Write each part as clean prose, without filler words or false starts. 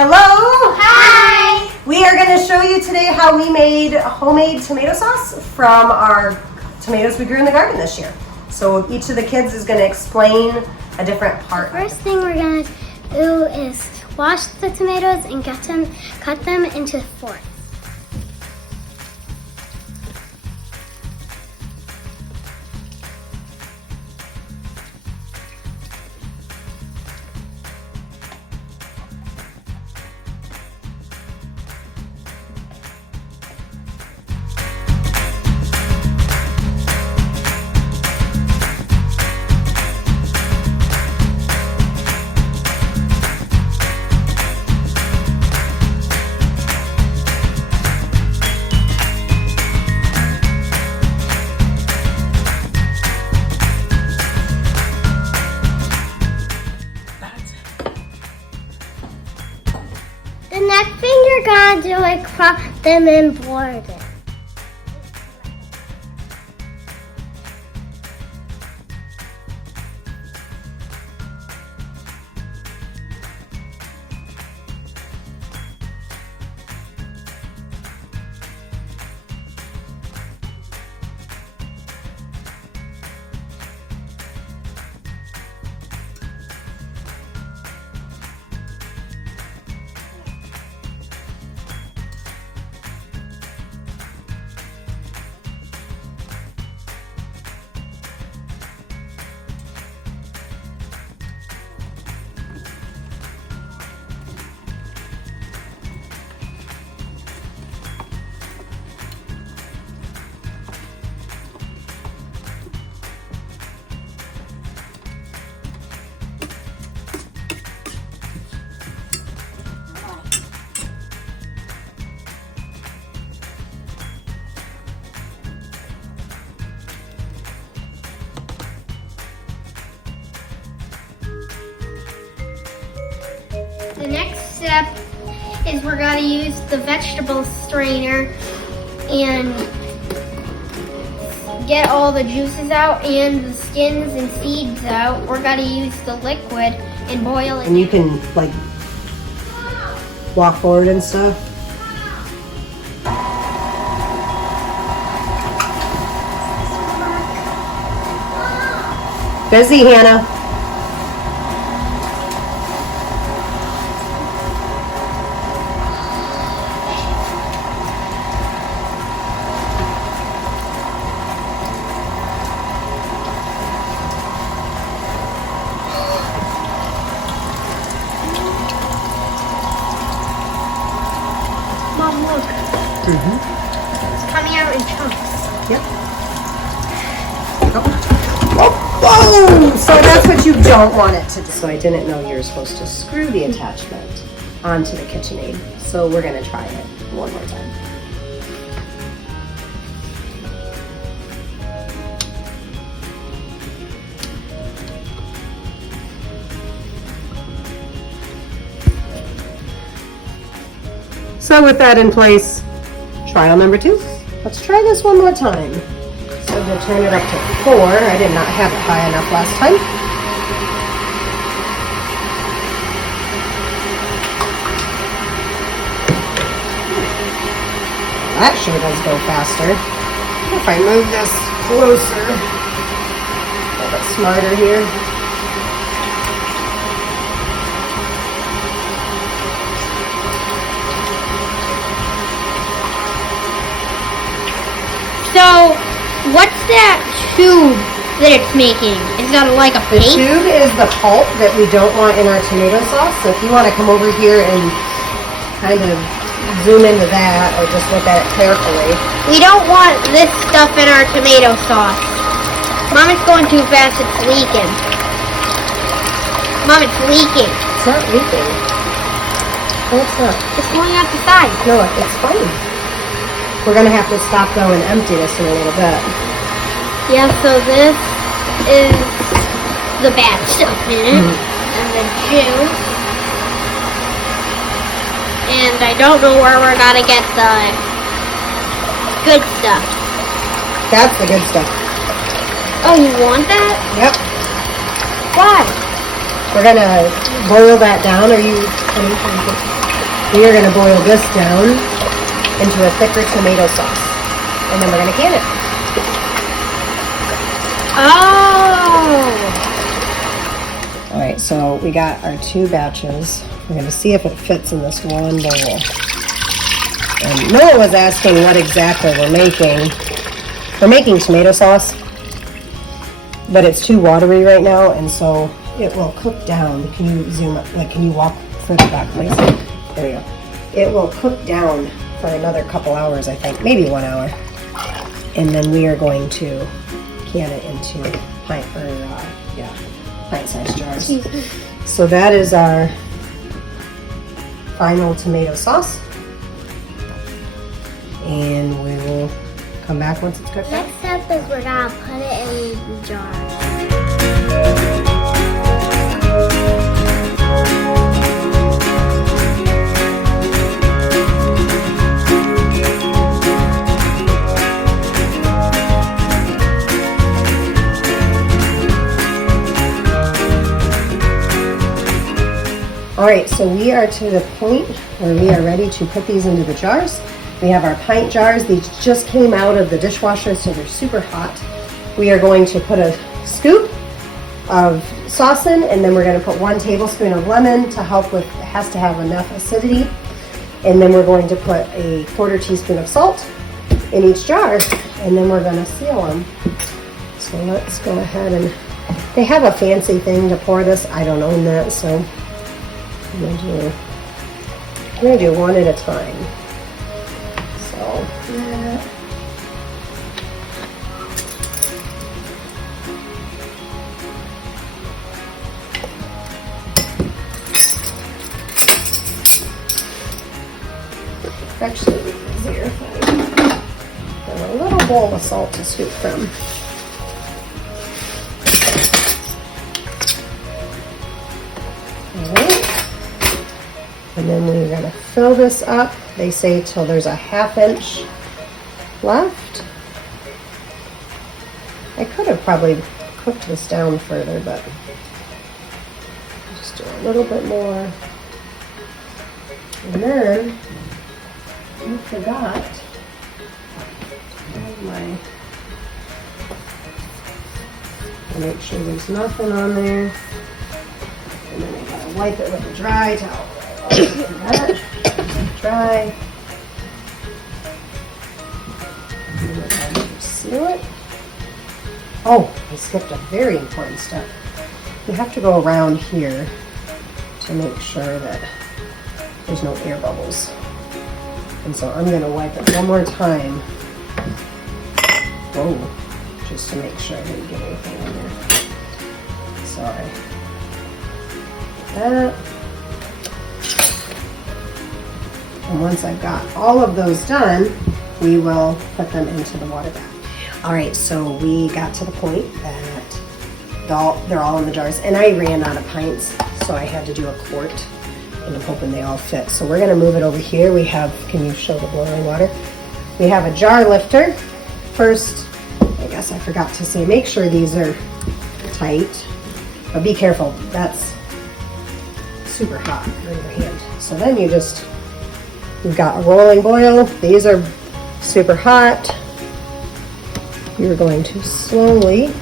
Hello! Hi! We are going to show you today how we made homemade tomato sauce from our tomatoes we grew in the garden this year. So each of the kids is going to explain a different part. The first thing we're going to do is wash the tomatoes and cut them into fourths. The next thing you're gonna do is crop them and board it. The next step is we're going to use the vegetable strainer and get all the juices out and the skins and seeds out. We're going to use the liquid and boil it. And you can like walk forward and stuff. Busy, Hannah. Mom, look. It's coming out in chunks. Yep. Oh, so that's what you don't want it to do. So I didn't know you were supposed to screw the attachment onto the KitchenAid. So we're going to try it one more time. So with that in place, trial number 2. Let's try this one more time. So we'll turn it up to 4. I did not have it high enough last time. That sure does go faster. If I move this closer, a little bit smarter here. So, what's that tube that it's making? It's got like a The paste? tube is the pulp that we don't want in our tomato sauce. So if you want to come over here and kind of zoom into that or just look at it carefully. We don't want this stuff in our tomato sauce. Mom, it's going too fast. It's leaking. Mom, it's leaking. It's not leaking. No, it's not. It's going out the side. No, it's fine. We're going to have to stop though and empty this in a little bit. Yeah, so this is the bad stuff in it. And the juice. And I don't know where we're going to get the good stuff. That's the good stuff. Oh, you want that? Yep. Why? We're gonna boil that down. Are you trying to We are going to boil this down into a thicker tomato sauce. And then we're going to can it. Oh! All right, so we got our 2 batches. We're going to see if it fits in this one bowl. And Noah was asking what exactly we're making. We're making tomato sauce, but it's too watery right now, and so it will cook down. Can you zoom up? Like, can you walk further back, please? There we go. It will cook down for another couple hours, I think, maybe 1 hour. And then we are going to can it into pint-sized jars. So that is our final tomato sauce. And we will come back once it's cooked. Next step is we're gonna put it in the jar. All right, so we are to the point where we are ready to put these into the jars. We have our pint jars. These just came out of the dishwasher, so they're super hot. We are going to put a scoop of sauce in, and then we're going to put 1 tablespoon of lemon to help with, it has to have enough acidity. And then we're going to put a 1/4 teaspoon of salt in each jar, and then we're going to seal them. So let's go ahead and, they have a fancy thing to pour this. I don't own that, so I'm going to do 1 at a time. So that. Actually, it'd be easier if I have a little bowl of salt to scoop from. And then we're going to fill this up. They say till there's a 1/2 inch left. I could have probably cooked this down further, but just do a little bit more. And then I forgot to make sure there's nothing on there. And then I gotta wipe it with a dry towel. Dry. Seal it. Oh, I skipped a very important step. You have to go around here to make sure that there's no air bubbles. And so I'm going to wipe it one more time. Oh, just to make sure I didn't get anything in there. Sorry. That. And once I've got all of those done, we will put them into the water bath. All right, so we got to the point that they're all in the jars, and I ran out of pints, so I had to do a quart, and I'm hoping they all fit. So we're gonna move it over here. We have, can you show the boiling water? We have a jar lifter. First, I guess I forgot to say, make sure these are tight, but be careful, that's super hot in your hand. So then you've got a rolling boil. These are super hot. You're going to slowly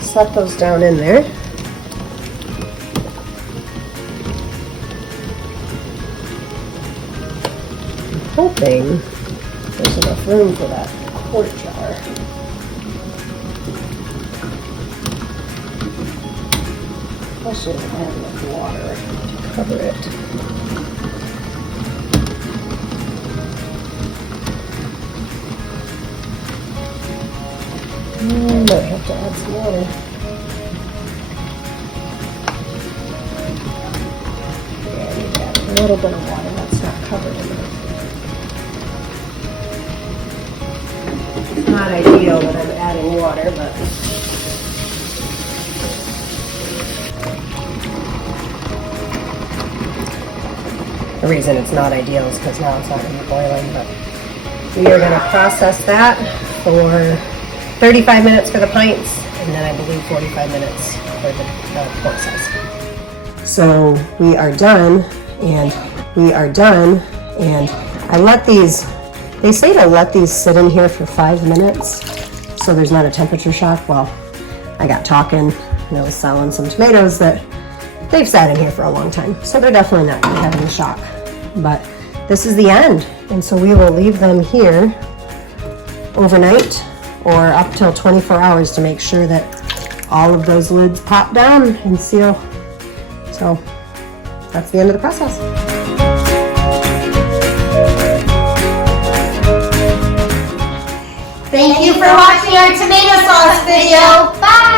set those down in there. I'm hoping there's enough room for that quart jar. Especially if I have enough water to cover it. Might have to add some water. Yeah, I need to add a little bit of water that's not covered in it. It's not ideal that I'm adding water, but the reason it's not ideal is because now it's not going to be boiling, but we are going to process that for 35 minutes for the pints, and then I believe 45 minutes for the quart size. So we are done, and we are done. And I let these, they say to let these sit in here for 5 minutes so there's not a temperature shock. Well, I got talking and I was selling some tomatoes that they've sat in here for a long time, so they're definitely not going to have any shock. But this is the end, and so we will leave them here overnight or up till 24 hours to make sure that all of those lids pop down and seal. So that's the end of the process. Thank you for watching our tomato sauce video. Bye!